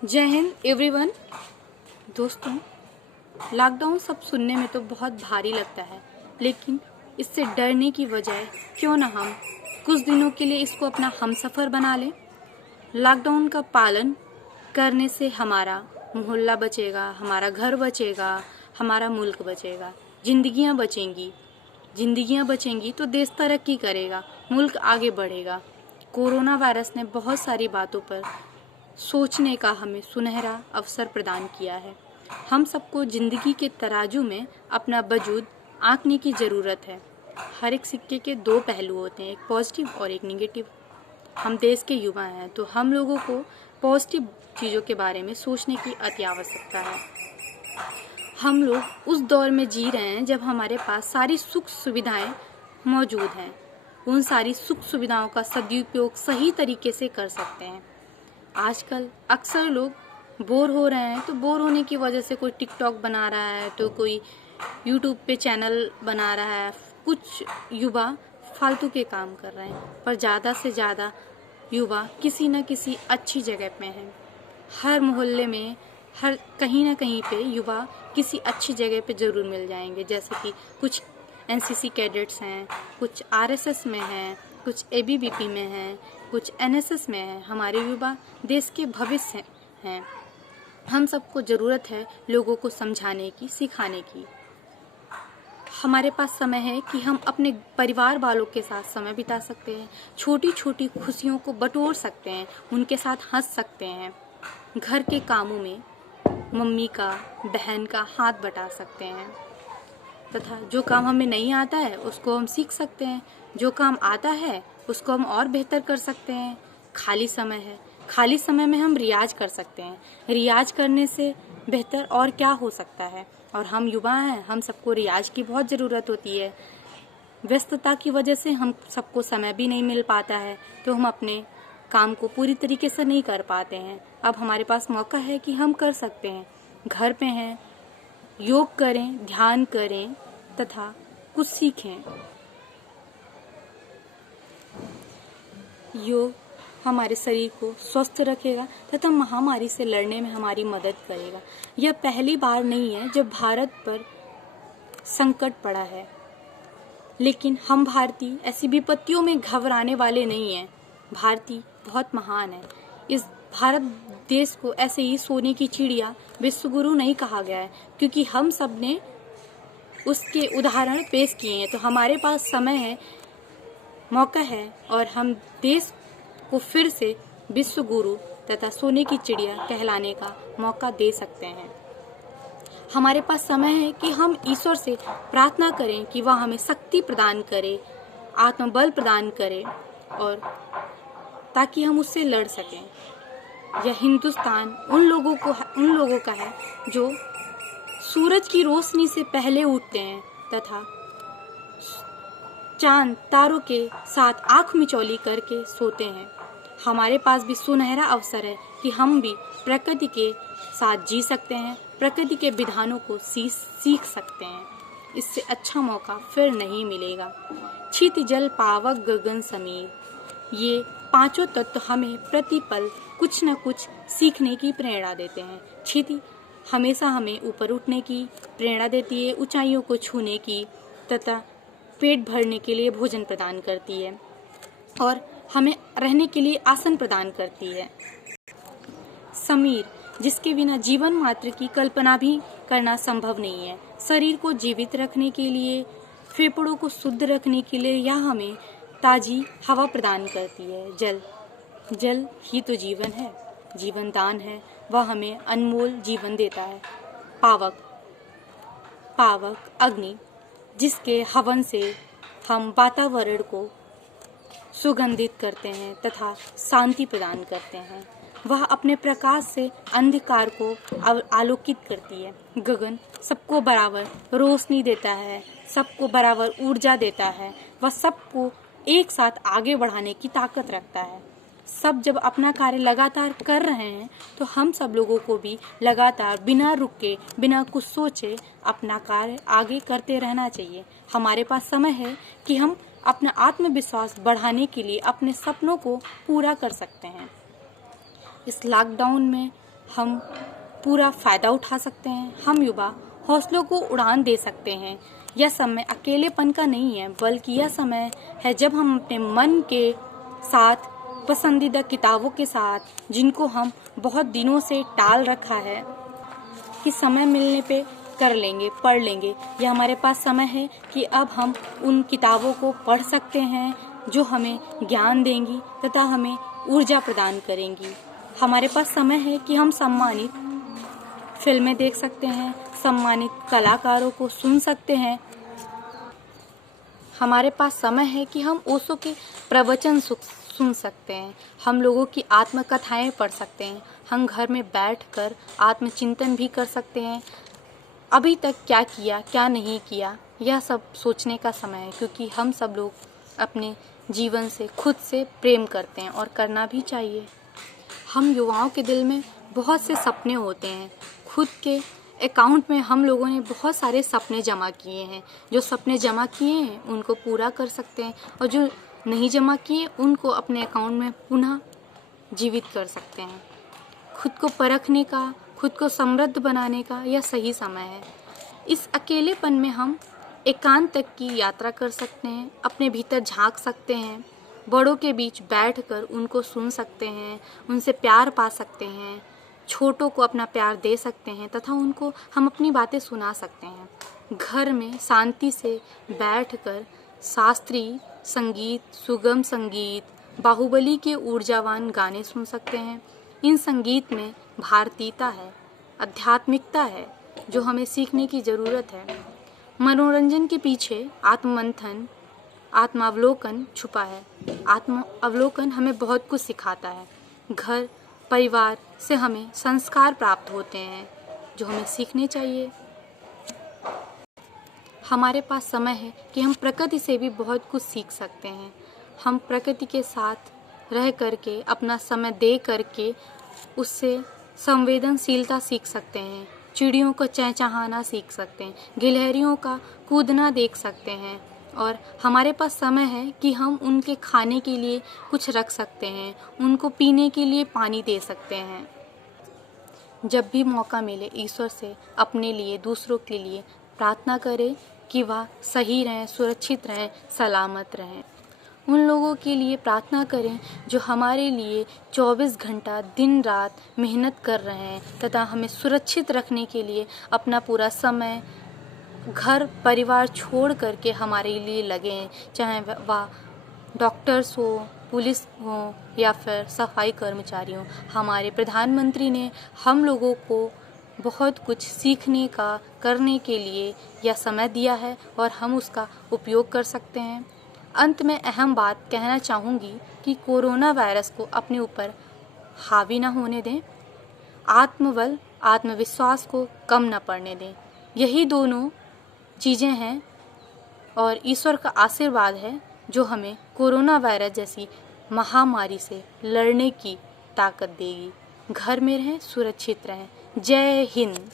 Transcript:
जय हिंद एवरीवन। दोस्तों, लॉकडाउन सब सुनने में तो बहुत भारी लगता है, लेकिन इससे डरने की बजाय क्यों ना हम कुछ दिनों के लिए इसको अपना हमसफर बना लें। लॉकडाउन का पालन करने से हमारा मोहल्ला बचेगा, हमारा घर बचेगा, हमारा मुल्क बचेगा, जिंदगियां बचेंगी तो देश तरक्की करेगा, मुल्क आगे बढ़ेगा। कोरोना वायरस ने बहुत सारी बातों पर सोचने का हमें सुनहरा अवसर प्रदान किया है। हम सबको जिंदगी के तराजू में अपना वजूद आंकने की ज़रूरत है। हर एक सिक्के के दो पहलू होते हैं, एक पॉजिटिव और एक नेगेटिव। हम देश के युवा हैं तो हम लोगों को पॉजिटिव चीज़ों के बारे में सोचने की अति आवश्यकता है। हम लोग उस दौर में जी रहे हैं जब हमारे पास सारी सुख सुविधाएं मौजूद हैं। उन सारी सुख सुविधाओं का सदुपयोग सही तरीके से कर सकते हैं। आजकल अक्सर लोग बोर हो रहे हैं, तो बोर होने की वजह से कोई टिकटॉक बना रहा है, तो कोई यूट्यूब पे चैनल बना रहा है। कुछ युवा फालतू के काम कर रहे हैं, पर ज़्यादा से ज़्यादा युवा किसी न किसी अच्छी जगह पे हैं। हर मोहल्ले में हर कहीं ना कहीं पे युवा किसी अच्छी जगह पे ज़रूर मिल जाएंगे। जैसे कि कुछ एनसीसी कैडेट्स हैं, कुछ आरएसएस में हैं, कुछ एबीवीपी में हैं, कुछ एनएसएस में हैं। हमारे युवा देश के भविष्य हैं। हम सबको ज़रूरत है लोगों को समझाने की, सिखाने की। हमारे पास समय है कि हम अपने परिवार वालों के साथ समय बिता सकते हैं, छोटी छोटी खुशियों को बटोर सकते हैं, उनके साथ हंस सकते हैं। घर के कामों में मम्मी का, बहन का हाथ बटा सकते हैं, तथा जो काम हमें नहीं आता है उसको हम सीख सकते हैं। जो काम आता है उसको हम और बेहतर कर सकते हैं। खाली समय है, खाली समय में हम रियाज कर सकते हैं। रियाज करने से बेहतर और क्या हो सकता है। और हम युवा हैं, हम सबको रियाज की बहुत ज़रूरत होती है। व्यस्तता की वजह से हम सबको समय भी नहीं मिल पाता है, तो हम अपने काम को पूरी तरीके से नहीं कर पाते हैं। अब हमारे पास मौका है कि हम कर सकते हैं। घर पे हैं, योग करें, ध्यान करें तथा कुछ सीखें। योग हमारे शरीर को स्वस्थ रखेगा तथा महामारी से लड़ने में हमारी मदद करेगा। यह पहली बार नहीं है जब भारत पर संकट पड़ा है, लेकिन हम भारतीय ऐसी विपत्तियों में घबराने वाले नहीं हैं। भारतीय बहुत महान है। इस भारत देश को ऐसे ही सोने की चिड़िया, विश्वगुरु नहीं कहा गया है, क्योंकि हम सब ने उसके उदाहरण पेश किए हैं। तो हमारे पास समय है, मौका है, और हम देश को फिर से विश्वगुरु तथा सोने की चिड़िया कहलाने का मौका दे सकते हैं। हमारे पास समय है कि हम ईश्वर से प्रार्थना करें कि वह हमें शक्ति प्रदान करे, आत्मबल प्रदान करे, और ताकि हम उससे लड़ सकें। यह हिंदुस्तान उन लोगों का है जो सूरज की रोशनी से पहले उठते हैं तथा चांद तारों के साथ आंख मिचौली करके सोते हैं। हमारे पास भी सुनहरा अवसर है कि हम भी प्रकृति के साथ जी सकते हैं, प्रकृति के विधानों को सीख सकते हैं। इससे अच्छा मौका फिर नहीं मिलेगा। क्षिति जल पावक गगन समीर, ये पांचों तत्व हमें प्रतिपल कुछ न कुछ सीखने की प्रेरणा देते हैं। क्षिति हमेशा हमें ऊपर उठने की प्रेरणा देती है, ऊंचाइयों को छूने की, तथा पेट भरने के लिए भोजन प्रदान करती है, और हमें रहने के लिए आसन प्रदान करती है। समीर, जिसके बिना जीवन मात्र की कल्पना भी करना संभव नहीं है। शरीर को जीवित रखने के लिए, फेफड़ों को शुद्ध रखने के लिए यह हमें ताजी हवा प्रदान करती है। जल ही तो जीवन है, जीवन दान है, वह हमें अनमोल जीवन देता है। पावक अग्नि, जिसके हवन से हम वातावरण को सुगंधित करते हैं तथा शांति प्रदान करते हैं। वह अपने प्रकाश से अंधकार को आलोकित करती है। गगन सबको बराबर रोशनी देता है, सबको बराबर ऊर्जा देता है। वह सबको एक साथ आगे बढ़ाने की ताकत रखता है। सब जब अपना कार्य लगातार कर रहे हैं, तो हम सब लोगों को भी लगातार बिना रुके, बिना कुछ सोचे अपना कार्य आगे करते रहना चाहिए। हमारे पास समय है कि हम अपना आत्मविश्वास बढ़ाने के लिए अपने सपनों को पूरा कर सकते हैं। इस लॉकडाउन में हम पूरा फ़ायदा उठा सकते हैं। हम युवा हौसलों को उड़ान दे सकते हैं। यह समय अकेलेपन का नहीं है, बल्कि यह समय है जब हम अपने मन के साथ, पसंदीदा किताबों के साथ, जिनको हम बहुत दिनों से टाल रखा है कि समय मिलने पे कर लेंगे, पढ़ लेंगे, यह हमारे पास समय है कि अब हम उन किताबों को पढ़ सकते हैं जो हमें ज्ञान देंगी तथा हमें ऊर्जा प्रदान करेंगी। हमारे पास समय है कि हम सम्मानित फिल्में देख सकते हैं, सम्मानित कलाकारों को सुन सकते हैं। हमारे पास समय है कि हम ओशो के प्रवचन सुन सकते हैं, हम लोगों की आत्मकथाएं पढ़ सकते हैं, हम घर में बैठकर आत्मचिंतन भी कर सकते हैं। अभी तक क्या किया, क्या नहीं किया, यह सब सोचने का समय है, क्योंकि हम सब लोग अपने जीवन से खुद से प्रेम करते हैं और करना भी चाहिए। हम युवाओं के दिल में बहुत से सपने होते हैं। खुद के अकाउंट में हम लोगों ने बहुत सारे सपने जमा किए हैं। जो सपने जमा किए हैं उनको पूरा कर सकते हैं, और जो नहीं जमा किए उनको अपने अकाउंट में पुनः जीवित कर सकते हैं। खुद को परखने का, खुद को समृद्ध बनाने का यह सही समय है। इस अकेलेपन में हम एकांत तक की यात्रा कर सकते हैं, अपने भीतर झांक सकते हैं, बड़ों के बीच बैठकर उनको सुन सकते हैं, उनसे प्यार पा सकते हैं, छोटों को अपना प्यार दे सकते हैं तथा उनको हम अपनी बातें सुना सकते हैं। घर में शांति से बैठकर शास्त्रीय संगीत, सुगम संगीत, बाहुबली के ऊर्जावान गाने सुन सकते हैं। इन संगीत में भारतीयता है, आध्यात्मिकता है, जो हमें सीखने की ज़रूरत है। मनोरंजन के पीछे आत्ममंथन, आत्मावलोकन छुपा है। आत्मावलोकन हमें बहुत कुछ सिखाता है। घर परिवार से हमें संस्कार प्राप्त होते हैं जो हमें सीखने चाहिए। हमारे पास समय है कि हम प्रकृति से भी बहुत कुछ सीख सकते हैं। हम प्रकृति के साथ रह करके, अपना समय दे करके उससे संवेदनशीलता सीख सकते हैं, चिड़ियों को चहचहाना सीख सकते हैं, गिलहरियों का कूदना देख सकते हैं। और हमारे पास समय है कि हम उनके खाने के लिए कुछ रख सकते हैं, उनको पीने के लिए पानी दे सकते हैं। जब भी मौका मिले ईश्वर से अपने लिए, दूसरों के लिए प्रार्थना करें कि वह सही रहें, सुरक्षित रहें, सलामत रहें। उन लोगों के लिए प्रार्थना करें जो हमारे लिए 24 घंटा दिन रात मेहनत कर रहे हैं तथा हमें सुरक्षित रखने के लिए अपना पूरा समय, घर परिवार छोड़ करके हमारे लिए लगे हैं, चाहे वह डॉक्टर्स हो, पुलिस हो या फिर सफाई कर्मचारी हो। हमारे प्रधानमंत्री ने हम लोगों को बहुत कुछ सीखने का, करने के लिए यह समय दिया है और हम उसका उपयोग कर सकते हैं। अंत में अहम बात कहना चाहूँगी कि कोरोना वायरस को अपने ऊपर हावी ना होने दें, आत्मबल, आत्मविश्वास को कम न पड़ने दें। यही दोनों चीज़ें हैं और ईश्वर का आशीर्वाद है जो हमें कोरोना वायरस जैसी महामारी से लड़ने की ताकत देगी। घर में रहें, सुरक्षित रहें। जय हिंद।